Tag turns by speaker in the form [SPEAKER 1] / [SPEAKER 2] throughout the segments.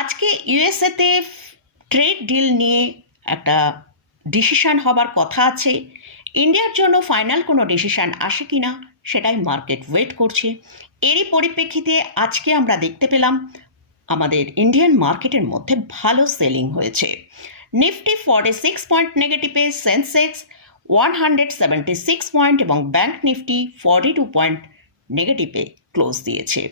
[SPEAKER 1] আজকে ইউএসএতে trade deal নিয়ে একটা ডিসিশান হবার কথা আছে। ইন্ডিয়ার জন্য ফাইনাল কোনো ডিসিশান আসে কি না সেটাই মার্কেট ওয়েট করছে। এরই পরিপ্রেক্ষিতে আজকে আমরা দেখতে পেলাম আমাদের ইন্ডিয়ান মার্কেটের মধ্যে ভালো সেলিং হয়েছে। Nifty forty six point নেগেটিভে, Sensex one hundred seventy six point এবং bank Nifty forty two point নেগেটিভে close দিয়েছে।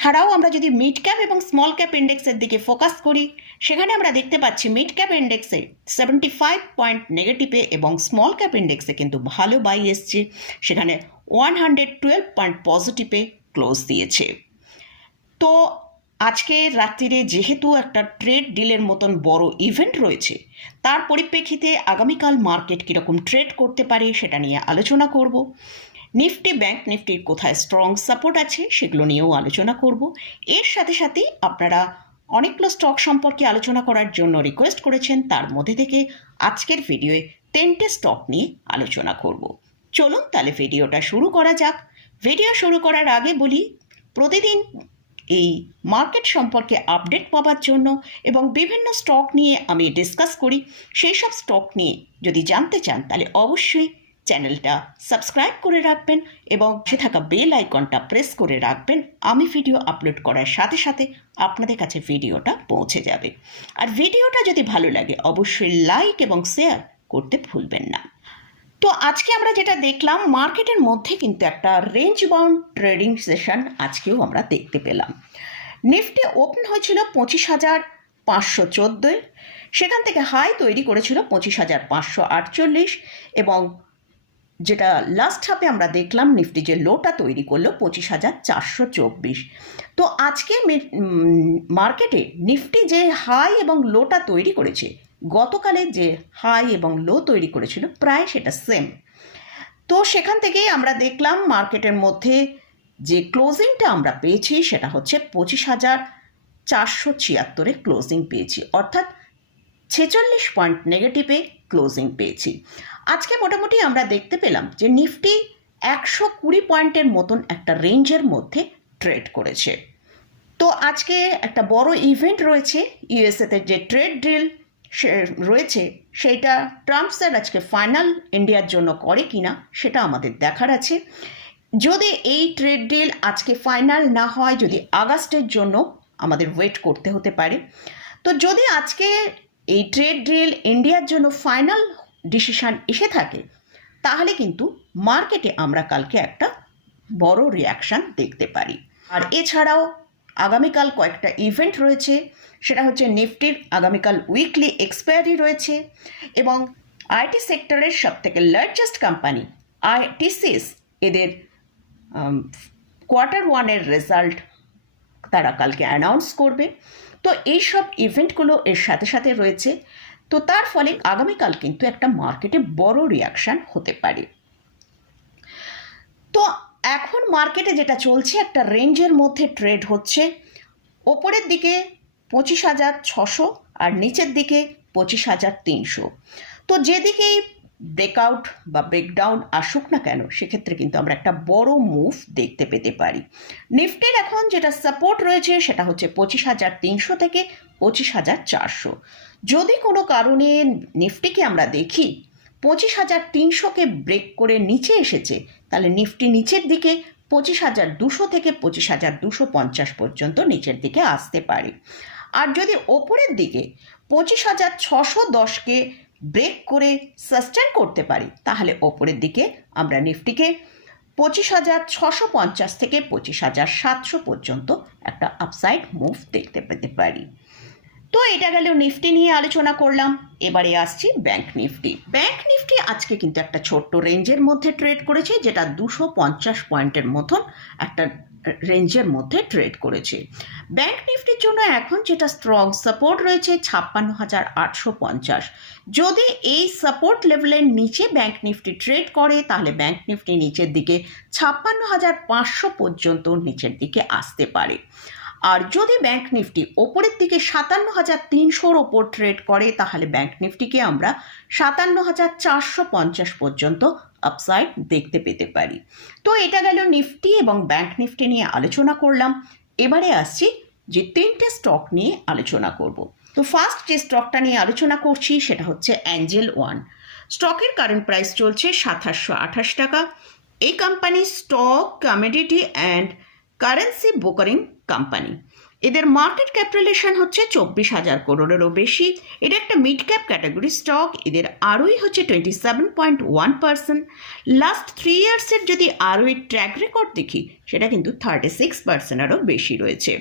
[SPEAKER 1] ছাড়াও আমরা যদি মিড ক্যাপ এবং স্মল ক্যাপ ইন্ডেক্সের দিকে ফোকাস করি, সেখানে আমরা দেখতে পাচ্ছি মিড ক্যাপ ইন্ডেক্সে সেভেন্টি ফাইভ পয়েন্ট নেগেটিভে এবং স্মল ক্যাপ ইন্ডেক্সে কিন্তু ভালো বাই এসছে। সেখানে ওয়ান হান্ড্রেড টুয়েলভ পয়েন্ট পজিটিভে ক্লোজ দিয়েছে। তো আজকে রাত্রিরে যেহেতু একটা ট্রেড ডিলের মতন বড় ইভেন্ট রয়েছে, তার পরিপ্রেক্ষিতে আগামীকাল মার্কেট কীরকম ট্রেড করতে পারে সেটা নিয়ে আলোচনা করব। নিফটি ব্যাংক নিফটির কোথায় স্ট্রং সাপোর্ট আছে সেগুলো নিয়েও আলোচনা করব। এর সাথে সাথেই আপনারা অনেকগুলো স্টক সম্পর্কে আলোচনা করার জন্য রিকোয়েস্ট করেছেন, তার মধ্যে থেকে আজকের ভিডিওয়ে তিনটে স্টক নিয়ে আলোচনা করব। চলুন তাহলে ভিডিওটা শুরু করা যাক। ভিডিও শুরু করার আগে বলি, প্রতিদিন এই মার্কেট সম্পর্কে আপডেট পাওয়ার জন্য এবং বিভিন্ন স্টক নিয়ে আমি ডিসকাস করি, সেই সব স্টক নিয়ে যদি জানতে চান তাহলে অবশ্যই চ্যানেলটা সাবস্ক্রাইব করে রাখবেন এবং সে থাকা বেল আইকনটা প্রেস করে রাখবেন। আমি ভিডিও আপলোড করার সাথে সাথে আপনাদের কাছে ভিডিওটা পৌঁছে যাবে। আর ভিডিওটা যদি ভালো লাগে, অবশ্যই লাইক এবং শেয়ার করতে ভুলবেন না। তো আজকে আমরা যেটা দেখলাম, মার্কেটের মধ্যে কিন্তু একটা রেঞ্জ বাউন্ড ট্রেডিং সেশন আজকেও আমরা দেখতে পেলাম। নিফটি ওপেন হয়েছিল পঁচিশ হাজার পাঁচশো চোদ্দোয়। সেখান থেকে হাই তৈরি করেছিল পঁচিশ হাজার পাঁচশো আটচল্লিশ এবং যেটা লাস্ট হাফে আমরা দেখলাম নিফটি যে লোটা তৈরি করল পঁচিশ হাজার চারশো চব্বিশ। তো আজকে মার্কেটে নিফটি যে হাই এবং লোটা তৈরি করেছে, গতকালে যে হাই এবং লো তৈরি করেছিল প্রায় সেটা সেম তো সেখান থেকেই আমরা দেখলাম মার্কেটের মধ্যে যে ক্লোজিংটা আমরা পেয়েছি সেটা হচ্ছে পঁচিশ হাজার চারশো ছিয়াত্তরে ক্লোজিং পেয়েছি। অর্থাৎ ছেচল্লিশ পয়েন্ট নেগেটিভে ক্লোজিং পেয়েছি। আজকে মোটামুটি আমরা দেখতে পেলাম যে নিফটি একশো কুড়ি পয়েন্টের মতন একটা রেঞ্জের মধ্যে ট্রেড করেছে। তো আজকে একটা বড় ইভেন্ট রয়েছে ইউএসএতে যে ট্রেড ড্রিল রয়েছে সেইটা ট্রাম্প স্যার আজকে ফাইনাল ইন্ডিয়ার জন্য করে কিনা, সেটা আমাদের দেখার আছে। যদি এই ট্রেড ডিল আজকে ফাইনাল না হয়, যদি আগস্টের জন্য আমাদের ওয়েট করতে হতে পারে। তো যদি আজকে এই ট্রেড ডিল ইন্ডিয়ার জন্য ফাইনাল ডিসিশান এসে থাকে, তাহলে কিন্তু মার্কেটে আমরা কালকে একটা বড় রিয়াকশান দেখতে পারি। আর এছাড়াও আগামীকাল কয়েকটা ইভেন্ট রয়েছে, সেটা হচ্ছে নিফটির আগামীকাল উইকলি এক্সপায়ারি রয়েছে এবং আইটি সেক্টরের সব থেকে লার্জেস্ট কোম্পানি আইটিসিস এদের কোয়ার্টার ওয়ানের রেজাল্ট তারা কালকে অ্যানাউন্স করবে। তো এই সব ইভেন্টগুলো এর সাথে সাথে রয়েছে। তো তার ফলে আগামীকাল কিন্তু একটা মার্কেটে বড় রিয়াকশান হতে পারে। তো এখন মার্কেটে যেটা চলছে, একটা রেঞ্জের মধ্যে ট্রেড হচ্ছে। ওপরের দিকে পঁচিশ হাজার ছশো আর নিচের দিকে পঁচিশ হাজার তিনশো। তো যেদিকেই ব্রেকআউট বা ব্রেকডাউন আসুক না কেন, সেক্ষেত্রে কিন্তু আমরা একটা বড় মুভ দেখতে পেতে পারি। নিফটির এখন যেটা সাপোর্ট রয়েছে, সেটা হচ্ছে পঁচিশ হাজার তিনশো থেকে পঁচিশ হাজার চারশো। যদি কোনো কারণে নিফটিকে আমরা দেখি, পঁচিশ হাজার তিনশোকে ব্রেক করে নিচে এসেছে, তাহলে নিফটি নিচের দিকে পঁচিশ হাজার দুশো থেকে পঁচিশ হাজার দুশো পঞ্চাশ পর্যন্ত নিচের দিকে আসতে পারে। আর যদি ওপরের দিকে পঁচিশ হাজার ছশো দশকে ব্রেক করে সাস্টেন করতে পারি। তাহলে ওপরের দিকে আমরা নিফটিকে পঁচিশ হাজার ছশো পঞ্চাশ থেকে পঁচিশ হাজার সাতশো পর্যন্ত একটা আপসাইড মুভ দেখতে পেতে পারি। তো এটা গেল নিফটি নিয়ে আলোচনা করলাম। এবারে আসছি ব্যাংক নিফটি। ব্যাংক নিফটি আজকে কিন্তু একটা ছোট্ট রেঞ্জের মধ্যে ট্রেড করেছে, যেটা দুশো পঞ্চাশ পয়েন্টের মতন একটা রেঞ্জের মধ্যে ট্রেড করেছে। ব্যাংক নিফটির জন্য এখন যেটা স্ট্রং সাপোর্ট রয়েছে ছাপ্পান্ন হাজার আটশো পঞ্চাশ। যদি এই সাপোর্ট লেভেলের নিচে ব্যাংক নিফটি ট্রেড করে, তাহলে ব্যাংক নিফটি নিচের দিকে ছাপ্পান্ন হাজার পাঁচশো পর্যন্ত নিচের দিকে আসতে পারে। আর যদি ব্যাংক নিফটি ওপরের দিকে সাতান্ন হাজার তিনশোর ওপর ট্রেড করে, তাহলে ব্যাংক নিফটিকে আমরা সাতান্ন হাজার চারশো পঞ্চাশ পর্যন্ত আপসাইড দেখতে পেতে পারি। তো এটা গেল নিফটি এবং ব্যাংক নিফটি নিয়ে আলোচনা করলাম। এবারে আসছি যে তিনটে স্টক নিয়ে আলোচনা করব। তো ফার্স্ট যে স্টকটা নিয়ে আলোচনা করছি, সেটা হচ্ছে অ্যাঞ্জেল ওয়ান স্টকের কারেন্ট প্রাইস চলছে সাতাশশো আঠাশ টাকা। এই company stock commodity and currency brokering company. এদের মার্কেট ক্যাপিটালেশন হচ্ছে চব্বিশ হাজার করোড়েরও বেশি। এটা একটা মিড ক্যাপ ক্যাটাগরি স্টক। এদের আরোই হচ্ছে twenty seven point one percent last three ইয়ার্সের যদি আরওই ট্র্যাক রেকর্ড দেখি, সেটা কিন্তু থার্টি সিক্স পার্সেন্টেরও বেশি রয়েছে।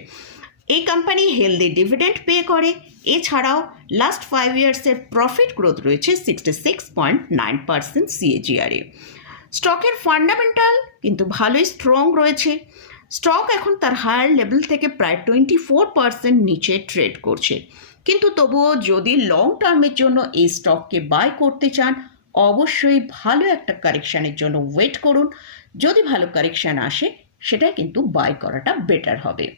[SPEAKER 1] এই কোম্পানি হেলদি ডিভিডেন্ড পে করে। এছাড়াও লাস্ট ফাইভ ইয়ার্সের প্রফিট গ্রোথ রয়েছে sixty six point nine percent সিএজিআরে স্টকের ফান্ডামেন্টাল কিন্তু ভালোই স্ট্রং রয়েছে। স্টক এখন তার হায়ার লেভেল থেকে প্রায় টোয়েন্টি ফোর পার্সেন্ট নিচে ট্রেড করছে। কিন্তু তবুও যদি লং টার্মের জন্য এই স্টককে বাই করতে চান, অবশ্যই ভালো একটা কারেকশানের জন্য ওয়েট করুন। যদি ভালো কারেকশান আসে সেটা কিন্তু বাই করাটা বেটার হবে।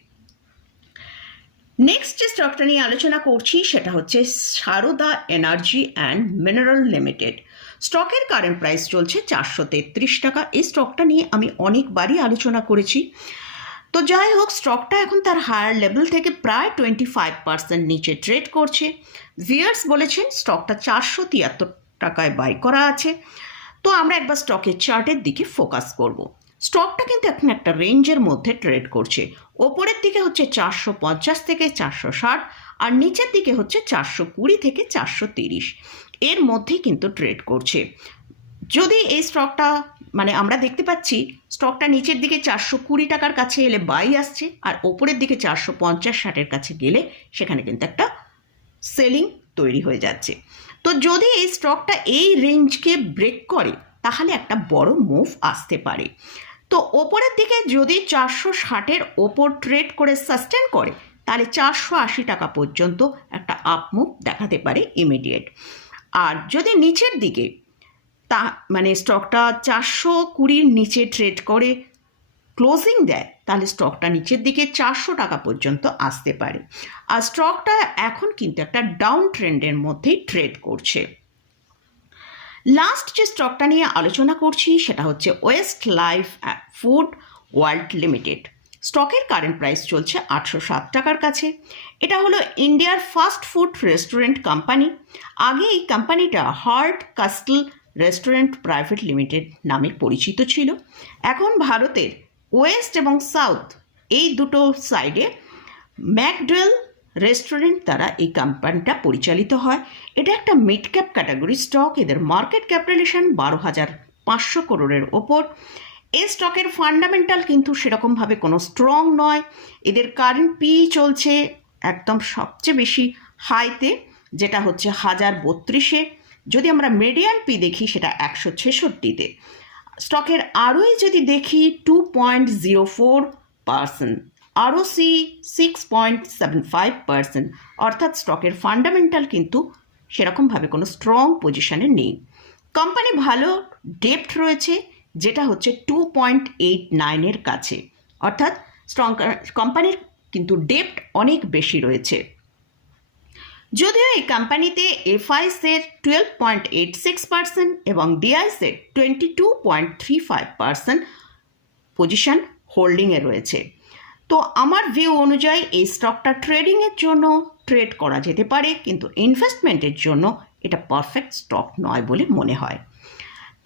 [SPEAKER 1] নেক্সট যে স্টকটা নিয়ে আলোচনা করছি, সেটা হচ্ছে Sarda energy and mineral limited. স্টকের কারেন্ট প্রাইস চলছে চারশো তেত্রিশ টাকা। এই স্টকটা নিয়ে আমি অনেকবারই আলোচনা করেছি। তো যাই হোক, স্টকটা এখন তার হায়ার লেভেল থেকে প্রায় টোয়েন্টি ফাইভ পার্সেন্ট নিচে ট্রেড করছে। ভিয়ার্স বলেছেন স্টকটা চারশো তিয়াত্তর টাকায় বাই করা আছে। তো আমরা একবার স্টকের চার্টের দিকে ফোকাস করব। স্টকটা কিন্তু এখন একটা রেঞ্জের মধ্যে ট্রেড করছে। ওপরের দিকে হচ্ছে চারশো পঞ্চাশ থেকে চারশো ষাট আর নিচের দিকে হচ্ছে চারশো কুড়ি থেকে চারশো তিরিশ। এর মধ্যেই কিন্তু ট্রেড করছে। যদি এই স্টকটা মানে আমরা দেখতে পাচ্ছি স্টকটা নিচের দিকে চারশো কুড়ি টাকার কাছে এলে বাই আসছে, আর ওপরের দিকে চারশো পঞ্চাশ ষাটের কাছে গেলে সেখানে কিন্তু একটা সেলিং তৈরি হয়ে যাচ্ছে। তো যদি এই স্টকটা এই রেঞ্জকে ব্রেক করে, তাহলে একটা বড় মুভ আসতে পারে। তো ওপরের দিকে যদি চারশো ষাটের ওপর ট্রেড করে সাস্টেন করে, তাহলে চারশো আশি টাকা পর্যন্ত একটা আপ মুভ দেখাতে পারে ইমিডিয়েট আর যদি নিচের দিকে, তা মানে স্টকটা চারশো কুড়ির নিচে ট্রেড করে ক্লোজিং দেয়, তাহলে স্টকটা নিচের দিকে চারশো টাকা পর্যন্ত আসতে পারে। আর স্টকটা এখন কিন্তু একটা ডাউন ট্রেন্ডের মধ্যেই ট্রেড করছে। লাস্ট যে স্টকটা নিয়ে আলোচনা করছি, সেটা হচ্ছে West Life Food World Limited স্টকের কারেন্ট প্রাইস চলছে আটশো সাত টাকার কাছে। এটা হলো ইন্ডিয়ার ফাস্ট ফুড রেস্টুরেন্ট কোম্পানি। আগে এই কোম্পানিটা Hardcastle restaurant private limited নামে পরিচিত ছিল। এখন ভারতের ওয়েস্ট এবং সাউথ এই দুটো সাইডে ম্যাকডোয়েল রেস্টুরেন্ট দ্বারা এই কোম্পানিটা পরিচালিত হয়। এটা একটা মিড ক্যাপ ক্যাটাগরি স্টক। এদের মার্কেট ক্যাপিটালেশন বারো হাজার পাঁচশো করোড়ের ওপর। এই স্টকের ফান্ডামেন্টাল কিন্তু সেরকমভাবে কোনো স্ট্রং নয়। এদের কারেন্ট পি চলছে একদম সবচেয়ে বেশি হাইতে যেটা হচ্ছে হাজার বত্রিশে। যদি আমরা মিডিয়ান পি দেখি, সেটা একশো ছেষট্টিতে। স্টকের আরোই যদি দেখি two point zero four percent আরও C six point seven five percent অর্থাৎ স্টকের ফান্ডামেন্টাল কিন্তু সেরকমভাবে কোনো স্ট্রং পজিশানে নেই। কোম্পানি ভালো ডেপ্ট রয়েছে। যেটা হচ্ছে টু পয়েন্ট এইট নাইনের কাছে। অর্থাৎ স্ট্রং কোম্পানির কিন্তু ডেপ্ট অনেক বেশি রয়েছে। যদিও এই কোম্পানিতে এফআইসের twelve point eight six percent এবং ডিআইসের twenty two point three five percent position হোল্ডিংয়ে রয়েছে। তো আমার ভিউ অনুযায়ী এই স্টকটা ট্রেডিংয়ের জন্য ট্রেড করা যেতে পারে, কিন্তু ইনভেস্টমেন্টের জন্য এটা পারফেক্ট স্টক নয় বলে মনে হয়।